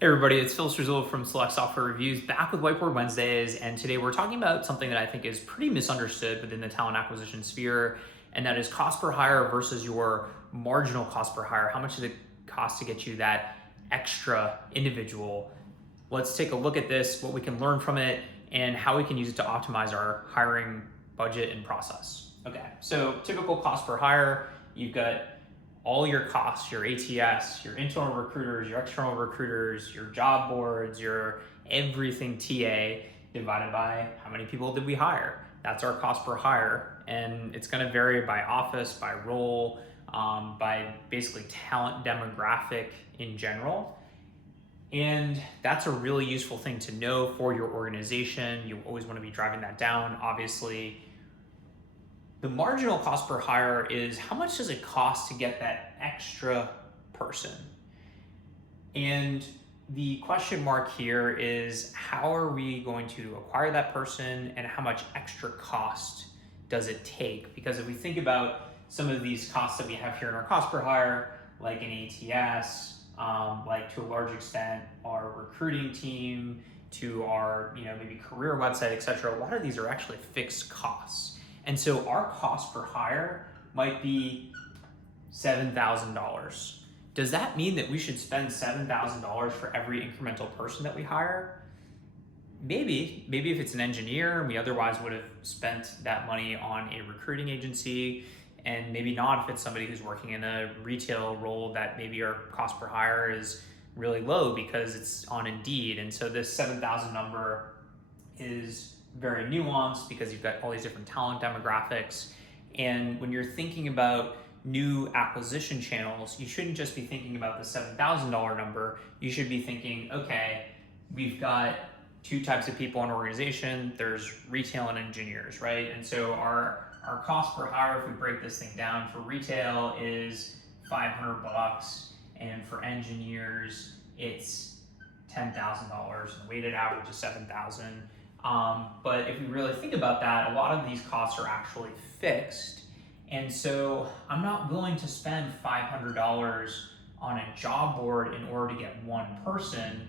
Hey everybody, it's Phil Strizzo from Select Software Reviews, back with Whiteboard Wednesdays, and today we're talking about something that I think is pretty misunderstood within the talent acquisition sphere, and that is cost per hire versus your marginal cost per hire. How much does it cost to get you that extra individual? Let's take a look at this, what we can learn from it, and how we can use it to optimize our hiring budget and process. Okay, so typical cost per hire, you've got all your costs, your ATS, your internal recruiters, your external recruiters, your job boards, your everything TA divided by how many people did we hire. That's our cost per hire. And it's going to vary by office, by role, by basically talent demographic in general. And that's a really useful thing to know for your organization. You always want to be driving that down, obviously. The marginal cost per hire is how much does it cost to get that extra person? And the question mark here is how are we going to acquire that person and how much extra cost does it take? Because if we think about some of these costs that we have here in our cost per hire, like an ATS, like to a large extent our recruiting team, to our maybe career website, etc. A lot of these are actually fixed costs. And so our cost per hire might be $7,000. Does that mean that we should spend $7,000 for every incremental person that we hire? Maybe if it's an engineer and we otherwise would have spent that money on a recruiting agency, and maybe not if it's somebody who's working in a retail role that maybe our cost per hire is really low because it's on Indeed. And so this 7,000 number is very nuanced because you've got all these different talent demographics. And when you're thinking about new acquisition channels, you shouldn't just be thinking about the $7,000 number. You should be thinking, okay, we've got two types of people in an organization. There's retail and engineers, right? And so our cost per hire, if we break this thing down, for retail is $500, and for engineers, it's $10,000, and the weighted average is $7,000. But if we really think about that, a lot of these costs are actually fixed. And so I'm not willing to spend $500 on a job board in order to get one person.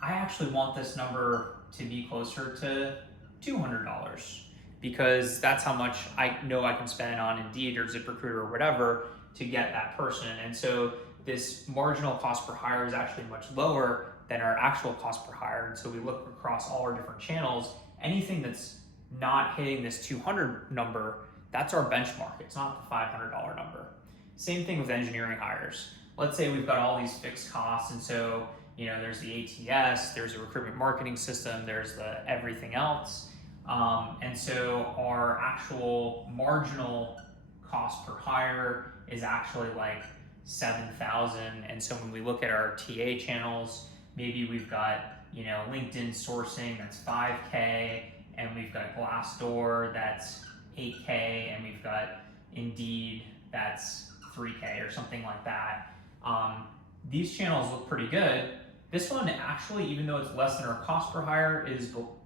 I actually want this number to be closer to $200 because that's how much I know I can spend on Indeed or ZipRecruiter or whatever to get that person. And so this marginal cost per hire is actually much lower than our actual cost per hire. And so we look across all our different channels. Anything that's not hitting this 200 number, that's our benchmark. It's not the $500 number. Same thing with engineering hires. Let's say we've got all these fixed costs, and so there's the ATS, there's a recruitment marketing system, there's the everything else. And so our actual marginal cost per hire is actually like 7,000. And so when we look at our TA channels, maybe we've got LinkedIn sourcing, that's 5K, and we've got Glassdoor, that's 8K, and we've got Indeed, that's 3K or something like that. These channels look pretty good. This one actually, even though it's less than our cost per hire,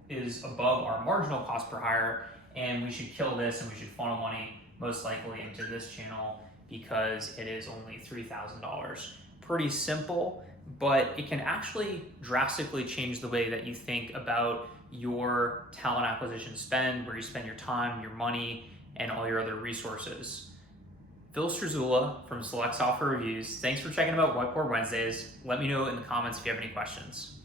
is above our marginal cost per hire, and we should kill this and we should funnel money most likely into this channel because it is only $3,000. Pretty simple, but it can actually drastically change the way that you think about your talent acquisition spend, where you spend your time, your money, and all your other resources. Phil Strizzo from Select Software Reviews. Thanks for checking out Whiteboard Wednesdays. Let me know in the comments if you have any questions.